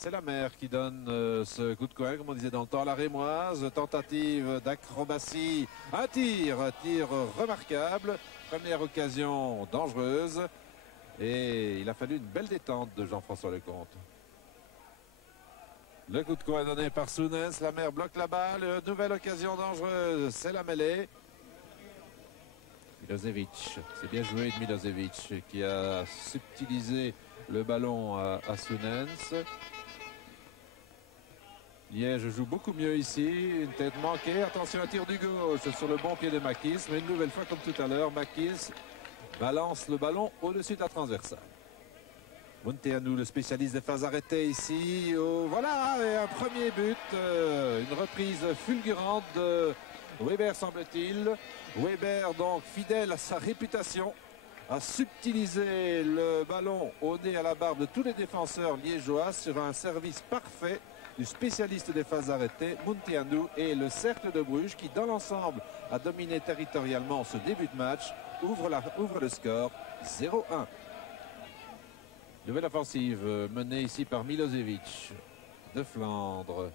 C'est la mer qui donne ce coup de coin, comme on disait dans le temps, la Rémoise. Tentative d'acrobatie, un tir remarquable. Première occasion dangereuse. Et il a fallu une belle détente de Jean-François Lecomte. Le coup de coin donné par Sounens. La mer bloque la balle. Nouvelle occasion dangereuse, c'est la mêlée. Milosevic, c'est bien joué de Milosevic qui a subtilisé le ballon à Sounens. Liège joue beaucoup mieux ici, une tête manquée, attention à tir du gauche sur le bon pied de Makis, mais une nouvelle fois comme tout à l'heure, Makis balance le ballon au-dessus de la transversale. Munteanu, le spécialiste des phases arrêtées ici, voilà, et un premier but, une reprise fulgurante de Weber semble-t-il. Weber donc fidèle à sa réputation, a subtilisé le ballon au nez à la barbe de tous les défenseurs liégeois sur un service parfait du spécialiste des phases arrêtées, Munteanu, et le Cercle de Bruges qui dans l'ensemble a dominé territorialement ce début de match, ouvre le score 0-1. Nouvelle offensive menée ici par Milosevic de Flandre.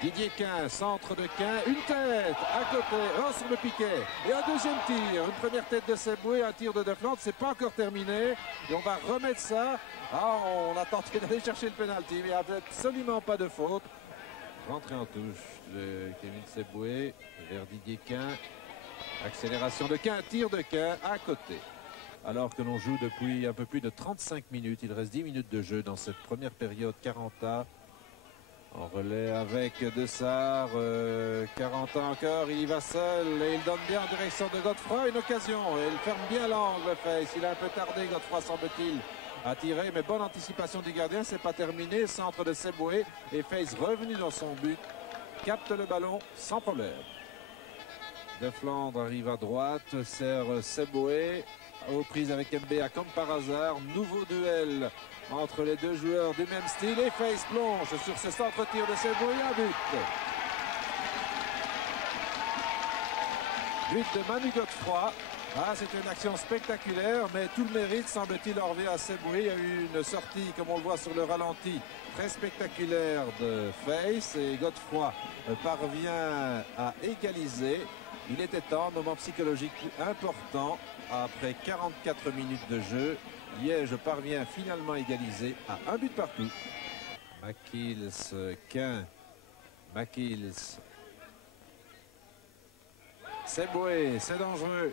Didier Quin, centre de Quin, une tête à côté, sur le piquet et un deuxième tir, une première tête de Seboué, un tir de Flandre, c'est pas encore terminé et on va remettre ça. On a tenté d'aller chercher le pénalty, mais il n'y a absolument pas de faute. Rentrée en touche de Kevin Seboué vers Didier Quin, accélération de Quin, tir de Quin à côté. Alors que l'on joue depuis un peu plus de 35 minutes, il reste 10 minutes de jeu dans cette première période 40A. En relais avec Dessart, 40 ans encore, il y va seul et il donne bien en direction de Godefroy, une occasion, et il ferme bien l'angle, Face. Il a un peu tardé, Godefroy semble-t-il, à tirer, mais bonne anticipation du gardien, c'est pas terminé, centre de Seboué, et Face revenu dans son but, capte le ballon sans problème. De Flandre arrive à droite, sert Seboué, aux prises avec MBA comme par hasard, nouveau duel entre les deux joueurs du même style et Face plonge sur ce centre-tir de Seboué, un but. But de Manu Godefroy. C'était une action spectaculaire, mais tout le mérite semble-t-il en revient à Seboué. Il y a eu une sortie, comme on le voit sur le ralenti, très spectaculaire de Face et Godefroy parvient à égaliser. Il était temps, moment psychologique important. Après 44 minutes de jeu, Liège parvient finalement à égaliser à un but partout. Makils, Quin, Makils. Seboué, c'est dangereux.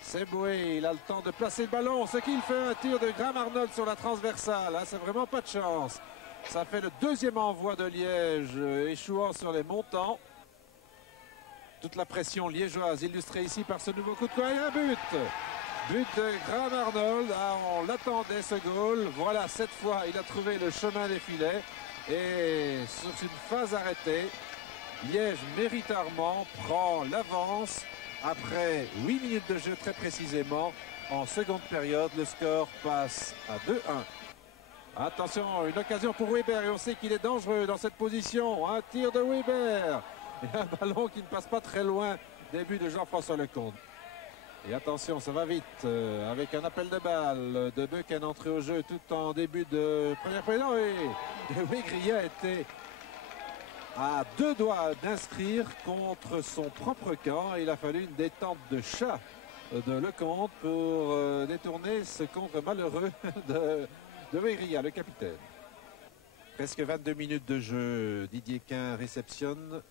Seboué, il a le temps de placer le ballon. Ce qu'il fait, un tir de Graham Arnold sur la transversale. C'est vraiment pas de chance. Ça fait le deuxième envoi de Liège, échouant sur les montants. Toute la pression liégeoise illustrée ici par ce nouveau coup de coin et un but. But de Graham Arnold. On l'attendait ce goal. Voilà, cette fois, il a trouvé le chemin des filets. Et sur une phase arrêtée, Liège méritoirement prend l'avance après 8 minutes de jeu très précisément. En seconde période, le score passe à 2-1. Attention, une occasion pour Weber et on sait qu'il est dangereux dans cette position. Un tir de Weber. Et un ballon qui ne passe pas très loin. Début de Jean-François Lecomte. Et attention, ça va vite avec un appel de balle de Beuken entré au jeu tout en début de première période. Et Wegria était à deux doigts d'inscrire contre son propre camp. Il a fallu une détente de chat de Lecomte pour détourner ce contre malheureux de Wegria, le capitaine. Presque 22 minutes de jeu. Didier Quin réceptionne.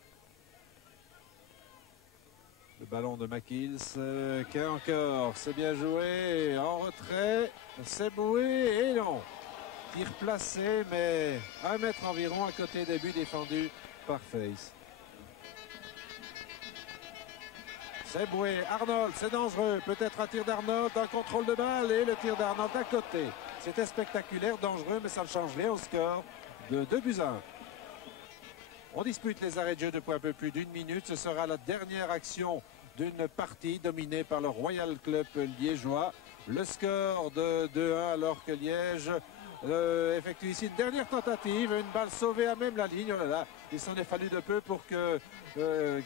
Le ballon de Makils, Quin encore, c'est bien joué, en retrait, Seboué et non. Tir placé, mais 1 mètre environ à côté des buts défendus par Face. Seboué, Arnold, c'est dangereux, peut-être un tir d'Arnold, un contrôle de balle et le tir d'Arnold à côté. C'était spectaculaire, dangereux, mais ça ne change rien au score de 2-1. On dispute les arrêts de jeu depuis un peu plus d'1 minute. Ce sera la dernière action d'une partie dominée par le Royal Club liégeois. Le score de 2-1 alors que Liège effectue ici une dernière tentative, une balle sauvée à même la ligne. Oh là là, il s'en est fallu de peu pour que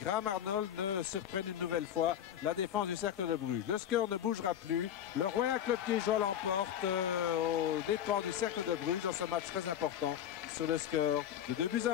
Graham Arnold ne surprenne une nouvelle fois la défense du Cercle de Bruges. Le score ne bougera plus. Le Royal Club Liégeois l'emporte aux dépens du Cercle de Bruges dans ce match très important sur le score de 2-1.